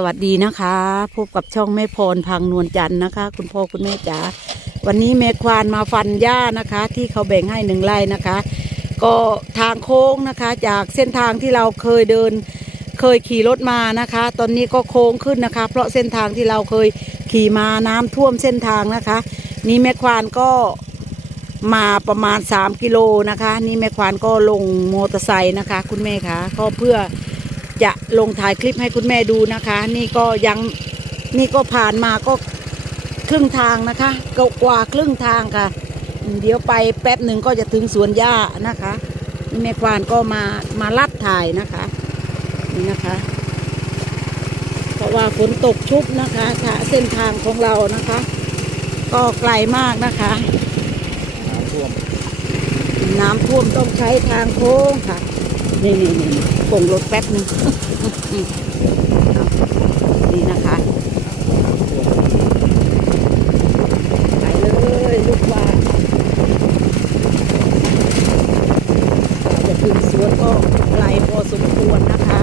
สวัสดีนะคะ พบกับช่องแม่พรพังนวลจันทร์นะคะ คุณพ่อคุณแม่จ๋าวันนี้แม่ควานมาฟันหญ้านะคะ ที่เขาแบ่งให้หนึ่งไร่นะคะ ก็ทางโค้งนะคะ จากเส้นทางที่เราเคยเดิน เคยขี่รถมานะคะ ตอนนี้ก็โค้งขึ้นนะคะ เพราะเส้นทางที่เราเคยขี่มาน้ำท่วมเส้นทางนะคะ นี่แม่ควานก็มาประมาณ 3 กิโลนะคะ นี่แม่ควานก็ลงมอเตอร์ไซค์นะคะ คุณแม่คะก็เพื่อ จะลงถ่ายคลิปให้คุณแม่ดูนะคะ นี่ก็ยังนี่ก็ผ่านมาก็ครึ่งทางนะคะกกว่าครึ่งทางค่ะ เดี๋ยวไปแป๊บหนึ่งก็จะถึงสวนหญ้านะคะนี่แม่ควานก็มามาลัดถ่ายนะคะนี่นะคะ เพราะว่าฝนตกชุบนะคะเส้นทางของเรานะคะ ก็ไกลมากนะคะน้ำท่วมน้ำท่วมต้องใช้ทางโค้งค่ะ นี่นี่นี่ปงรถแป๊บหนึ่งนี่นะคะไปเลยลูกว่าจะถึงสวนก็ไกลพอสมควรนะคะ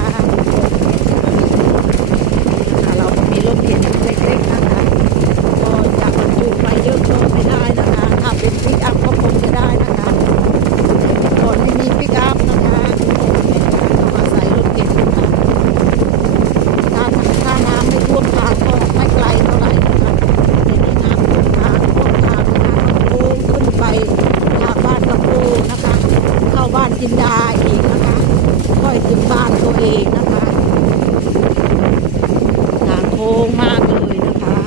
นะคะเราก็มีรถเข็นเล็กๆนะคะ ก็จะบรรจุไปเยอะก็ไม่ได้นะคะ ถ้าเป็นปิกอัพก็คงจะได้นะคะ ก่อนไม่มีปิกอัพนะคะต้องอาศัยรถเก๋งนะคะถ้าถ้าน้ำไม่ท่วมทางก็ไม่ไกลเท่าไหร่นะคะแต่นี่น้ำท่วมทางท่วมทางนะคะโค้งขึ้นไปทางบ้านกระโปงนะคะ เข้าบ้านจินดาอีกนะคะค่อยถึงบ้านตัวเองนะคะทางโค้งมากเลยนะคะ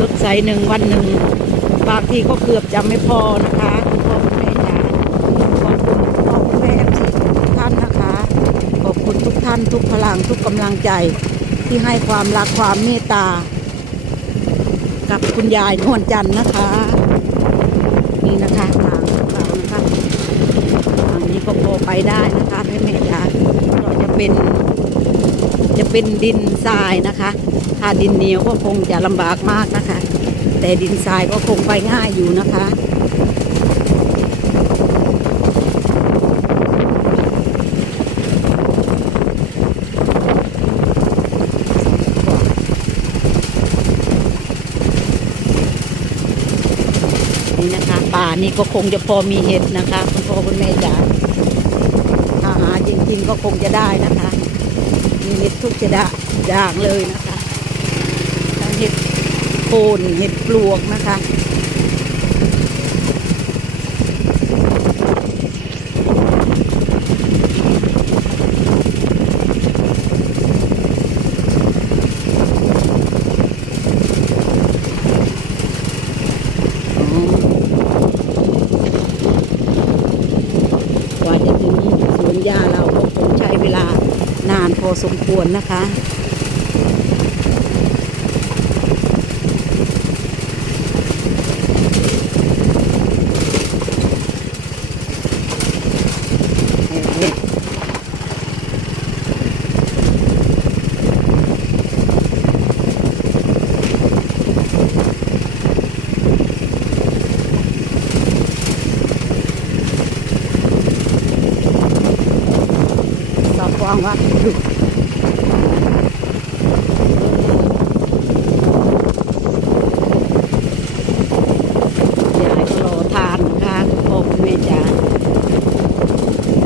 รถใส่หนึ่งวันหนึ่งบางทีก็เกือบจะไม่พอนะคะคุณพ่อคุณแม่จ๋าขอบคุณคุณพ่อคุณแม่เอฟซีทุกท่านนะคะ ขอบคุณ ทุกท่านทุกพลังทุกกำลังใจที่ให้ความรักความเมตตา กับคุณยายนวลจันทร์นะคะ นี่นะคะทางของเรานะคะทางนี้ก็พอไปได้นะคะแม่แม่จ๋าเราจะเป็น จะเป็นดินทรายนะคะ ถ้าดินเหนียวก็คงจะลำบากมากนะคะ แต่ดินทรายก็คงไปง่ายอยู่นะคะ นี่ นี่ก็คงจะพอมีเห็ดนะคะคุณพ่อคุณแม่จ๋าถ้าหาจริงๆก็คงจะได้นะคะ มีเห็ดทุกจะดะด่างเลยนะคะทั้งเห็ดโคนเห็ดปลวกนะคะ อ๋อกว่าจะถึงสวนหญ้าเราก็คงใช้เวลานานพ อสมควรนะคะ สอบกว้างว่าดูยายก็รอทานนะคะคุณพ่อคุณแม่จ๋า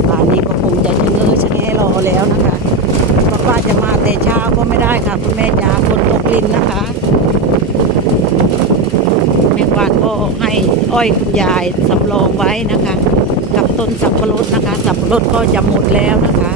ป่านนี้ก็คง จะชะเง้อชะแงะรอแล้วนะคะบอกว่าจะมาแต่เช้าก็ไม่ได้ค่ะ คุณแม่จ๋าฝนตกลินนะคะแม่ควานก็ให้อ้อยคุณยายสำรองไว้นะคะ กับต้นสับปะรดนะคะ สับปะรดก็จะหมดแล้วนะคะ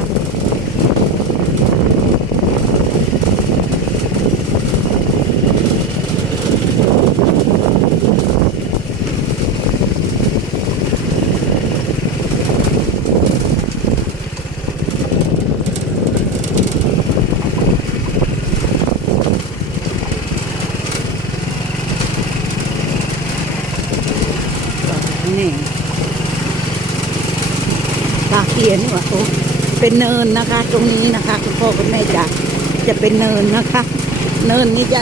นี่ตาเขียนว่าโอ้ เป็นเนินนะคะ ตรงนี้นะคะ คุณพ่อคุณแม่จ๋าจะเป็นเนินนะคะ เนินนี้จะ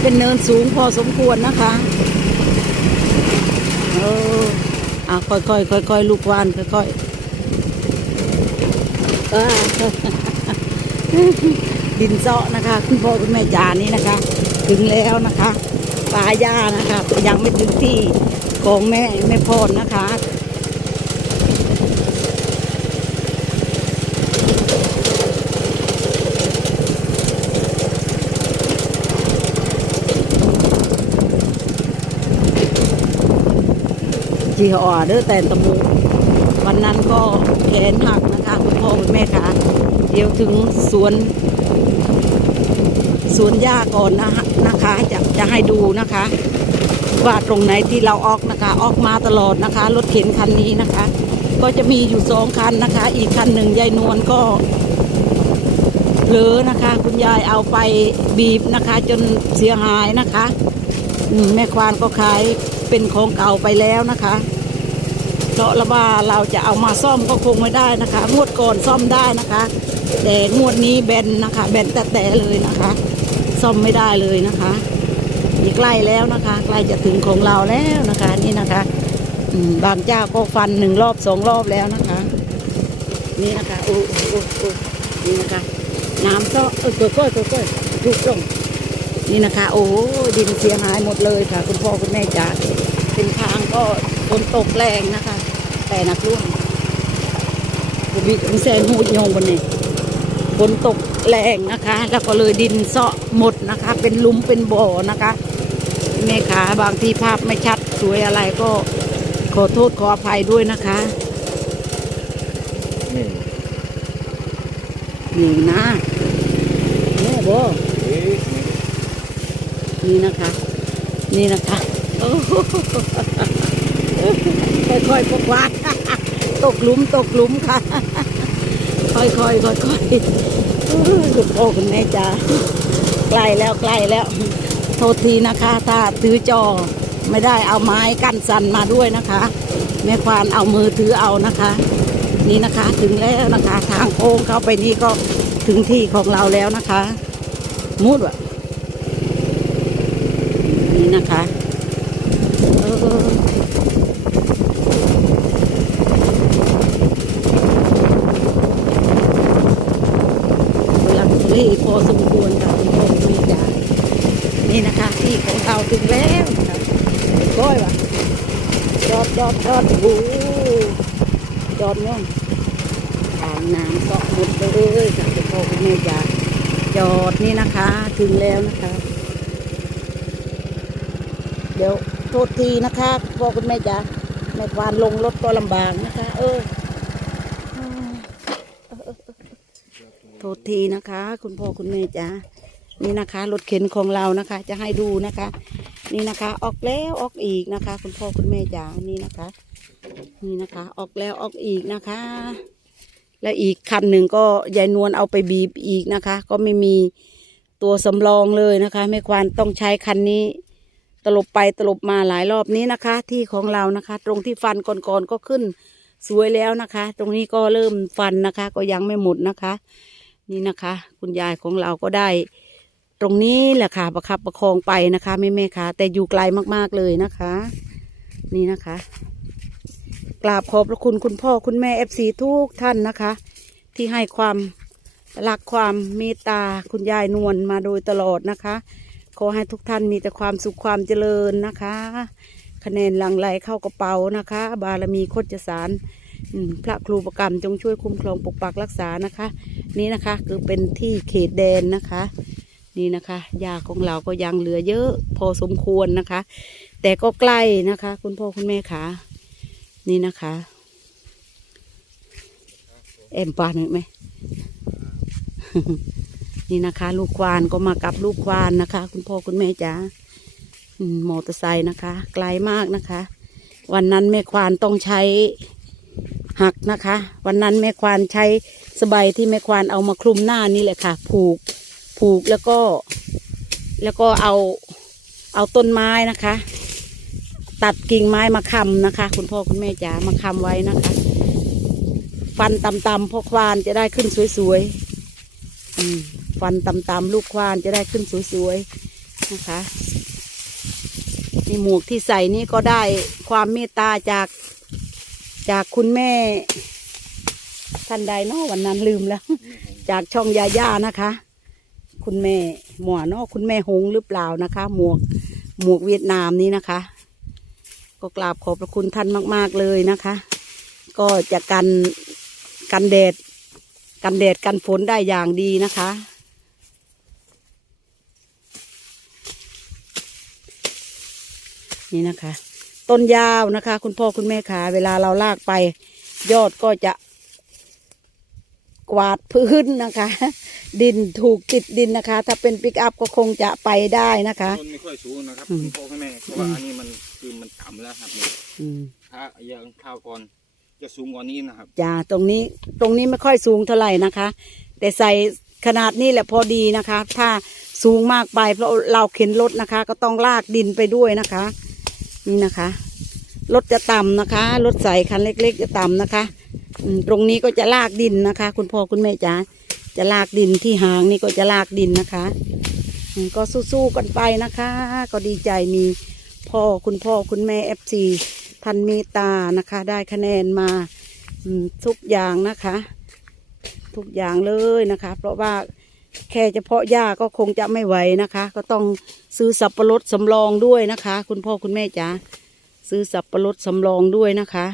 เป็นเนินสูงพอสมควรนะคะเอออะค่อยๆค่อยๆลูกวานค่อยๆอ่าดินเซาะนะคะ คุณพ่อคุณแม่จานี่นะคะ ถึงแล้วนะคะปลาย่านะคะ ยังไม่ถึงที่ของแม่แม่พรนะคะ จีฮอเดอแต่ตะมูวันนั้นก็แขนหักนะคะคุณพ่อคุณแม่คะเดี๋ยวถึงสวน สวนหญ้าก่อนนะนะคะ จะจะให้ดูนะคะ ว่าตรงไหนที่เราออกนะคะ ออกมาตลอดนะคะ รถเข็นคันนี้นะคะ ก็จะมีอยู่สองคันนะคะ อีกคันหนึ่งยายนวลก็เผลอนะคะ คุณยายเอาไปบีบนะคะ จนเสียหายนะคะแม่ควานก็ขาย เป็นของเก่าไปแล้วนะคะเพราะละว่าเราจะเอามาซ่อมก็คงไม่ได้นะคะ งวดก่อนซ่อมได้นะคะ แต่งวดนี้แบนนะคะแบนแต่แต่เลยนะคะ ซ่อมไม่ได้เลยนะคะนี่ใกล้แล้วนะคะ ใกล้จะถึงของเราแล้วนะคะนี่นะคะบางเจ้าก็ฟันหนึ่งรอบสองรอบแล้วนะคะ นี่นะคะโอ้โอ้โอ้นี่นะคะน้ำก็เออตัวก้อยตัวก้อยถูกตรง นี่นะคะ โอ้ดินเสียหายหมดเลยค่ะ คุณพ่อคุณแม่จ๋าเป็นทางก็ฝนตกแรงนะคะ แต่นักร่วงบิดแซงหูดโยงบนนี้ฝนตกแรงนะคะ แล้วก็เลยดินเซาะหมดนะคะ เป็นหลุมเป็นบ่อนะคะแม่ขาบางที่ภาพไม่ชัดสวยอะไรก็ขอโทษขออภัยด้วยนะคะนี่นี่นะแม่บอเอ๊ะ นี่นะคะ นี่นะคะโอ้โหค่อยๆพกวาดตกหลุมตกหลุมค่ะ ค่อยๆค่อยๆคุณพ่อคุณแม่จ๋าใกล้แล้วใกล้แล้ว โทษทีนะคะ ถ้าถือจอไม่ได้เอาไม้กั้นสันมาด้วยนะคะ แม่ควานเอามือถือเอานะคะ นี่นะคะถึงแล้วนะคะ ทางโค้งเข้าไปนี่ก็ถึงที่ของเราแล้วนะคะมุดว่ะ นะคะเลังที่พอสมควรค่ะคุณพ่อคุณจ๋านี่นะคะที่ของเราถึงแล้วค่ะก้อยวะจอดจอดจอดโอ้จอดเนี่ยทางน้ำเกาะหมดเลยค่ะคุณพ่อคุณแม่จ๋าจอดนี่นะคะ ถึงแล้วนะคะ เดี๋ยวโทษทีนะคะคุณพ่อคุณแม่จ๋าแม่ควานลงรถก็ลำบากนะคะ เออโทษทีนะคะ คุณพ่อคุณแม่จ๋านี่นะคะรถเข็นของเรานะคะ จะให้ดูนะคะ นี่นะคะ ออกแล้วออกอีกนะคะ คุณพ่อคุณแม่จ๋านี่นะคะ นี่นะคะ ออกแล้วออกอีกนะคะ แล้วอีกคันหนึ่งก็ยายนวลเอาไปบีบอีกนะคะ ก็ไม่มีตัวสำรองเลยนะคะแม่ควานต้องใช้คันนี้ ตลบไปตลบมาหลายรอบนี้นะคะ ที่ของเรานะคะ ตรงที่ฟันก่อนๆก็ขึ้นสวยแล้วนะคะ ตรงนี้ก็เริ่มฟันนะคะ ก็ยังไม่หมดนะคะ นี่นะคะ คุณยายของเราก็ได้ ตรงนี้แหละค่ะประคับประคองไปนะคะแม่แม่ค่ะ แต่อยู่ไกลมากๆเลยนะคะ นี่นะคะ กราบขอบพระคุณคุณพ่อคุณแม่เอฟซีทุกท่านนะคะ ที่ให้ความรักความเมตตาคุณยายนวลมาโดยตลอดนะคะ ขอให้ทุกท่านมีแต่ความสุขความเจริญนะคะ คะแนนหลังไหลเข้ากระเป๋านะคะ บารมีโคจสารพระครูประกรรมจงช่วยคุ้มครองปกปักรักษานะคะ นี่นะคะคือเป็นที่เขตแดนนะคะ นี่นะคะยาของเราก็ยังเหลือเยอะพอสมควรนะคะ แต่ก็ใกล้นะคะ คุณพ่อคุณแม่ขานี่นะคะแอมปานเห็นไหม นี่นะคะ ลูกควานก็มากับลูกควานนะคะ คุณพ่อคุณแม่จ๋ามอเตอร์ไซค์นะคะ ไกลมากนะคะ วันนั้นแม่ควานต้องใช้หักนะคะ วันนั้นแม่ควานใช้สบายที่แม่ควานเอามาคลุมหน้านี่แหละค่ะ ผูกผูกแล้วก็ แล้วก็เอาเอาต้นไม้นะคะ ตัดกิ่งไม้มาค้ำนะคะ คุณพ่อคุณแม่จ๋ามาค้ำไว้นะคะ ฟันตำๆเพอควานจะได้ขึ้นสวยๆอืม ฟันตำๆลูกควานจะได้ขึ้นสวยๆนะคะนี่หมวกที่ใส่นี่ก็ได้ความเมตตาจากจากคุณแม่ท่านใดเนาะวันนั้นลืมแล้ว จากช่องยาย่านะคะ คุณแม่หมวเนาะคุณแม่หงหรือเปล่านะคะ หมวกหมวกเวียดนามนี้นะคะ ก็กราบขอบพระคุณท่านมาก ๆเลยนะคะ ก็จะกันกันแดดกันแดดกันฝนได้อย่างดีนะคะ นี่นะคะ ต้นยาวนะคะ คุณพ่อคุณแม่ขาเวลาเราลากไป ยอดก็จะ กวาดพื้นนะคะ ดินถูกติดดินนะคะ ถ้าเป็นปิกอัพก็คงจะไปได้นะคะต้นไม่ค่อยสูงนะครับอืมคุณพ่อคุณแม่เพราะว่าอันนี้มันคือมันต่ำแล้วครับนี่อืมถ้าอย่างข้าวก่อนจะสูงกว่านี้นะครับจ้าตรงนี้ตรงนี้ไม่ค่อยสูงเท่าไหร่นะคะ แต่ใส่ขนาดนี้แหละพอดีนะคะ ถ้าสูงมากไปเพราะเราเข็นรถนะคะ ก็ต้องลากดินไปด้วยนะคะ นี่นะคะ รถจะต่ำนะคะ รถใส่คันเล็ก ๆ จะต่ำนะคะตรงนี้ก็จะลากดินนะคะ คุณพ่อคุณแม่จ๋าจะลากดินที่หางนี่ก็จะลากดินนะคะ ก็สู้ๆกันไปนะคะ ก็ดีใจมีพ่อคุณพ่อคุณแม่เอฟซีทันเมตตานะคะ ได้คะแนนมาทุกอย่างนะคะ ทุกอย่างเลยนะคะ เพราะว่า แค่เฉพาะหญ้าก็คงจะไม่ไหวนะคะ ก็ต้องซื้อสับปะรดสำรองด้วยนะคะ คุณพ่อคุณแม่จ๋าซื้อสับปะรดสำรองด้วยนะคะ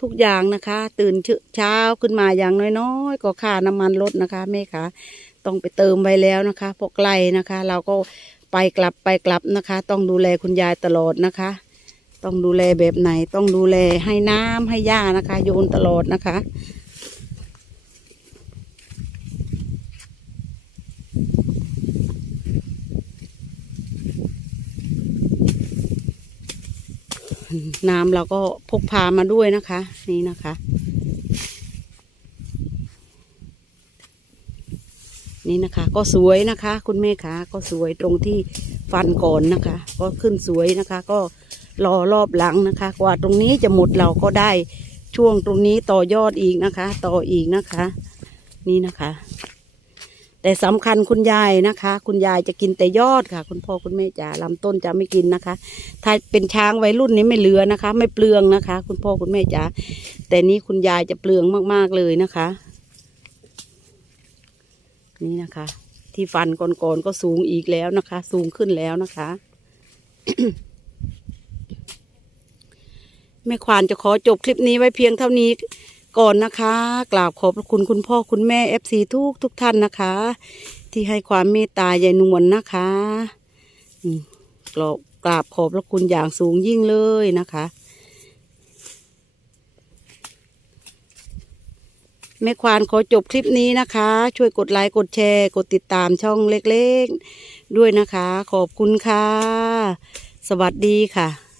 ทุกอย่างนะคะ ตื่นเช้าขึ้นมาอย่างน้อยๆก็ค่าน้ำมันลดนะคะแม่คะต้องไปเติมไว้แล้วนะคะเพราะไกลนะคะ เราก็ไปกลับไปกลับนะคะ ต้องดูแลคุณยายตลอดนะคะ ต้องดูแลแบบไหนต้องดูแลให้น้ำให้หญ้านะคะ โยนตลอดนะคะ น้ำเราก็พกพามาด้วยนะคะ นี่นะคะ นี่นะคะ ก็สวยนะคะ คุณแม่คะก็สวยตรงที่ฟันก่อนนะคะ ก็ขึ้นสวยนะคะ ก็รอรอบหลังนะคะ กว่าตรงนี้จะหมดเราก็ได้ช่วงตรงนี้ต่อยอดอีกนะคะ ต่ออีกนะคะ นี่นะคะ แต่สำคัญคุณยายนะคะ คุณยายจะกินแต่ยอดค่ะ คุณพ่อคุณแม่จ๋าลำต้นจะไม่กินนะคะ ถ้าเป็นช้างวัยรุ่นนี้ไม่เหลือนะคะ ไม่เปลืองนะคะ คุณพ่อคุณแม่จ๋าแต่นี้คุณยายจะเปลืองมากๆเลยนะคะ นี่นะคะ ที่ฟันก่อนๆก็สูงอีกแล้วนะคะ สูงขึ้นแล้วนะคะแม่ควานจะขอจบคลิปนี้ไว้เพียงเท่านี้ ก่อนนะคะกราบขอบพระคุณคุณพ่อคุณแม่เอฟซีทุกทุกท่านนะคะ ที่ให้ความเมตตายายนวลนะคะกราบกราบขอบพระคุณอย่างสูงยิ่งเลยนะคะ แม่ควานขอจบคลิปนี้นะคะ ช่วยกดไลค์กดแชร์ กดติดตามช่องเล็กๆ ด้วยนะคะ ขอบคุณค่ะ สวัสดีค่ะ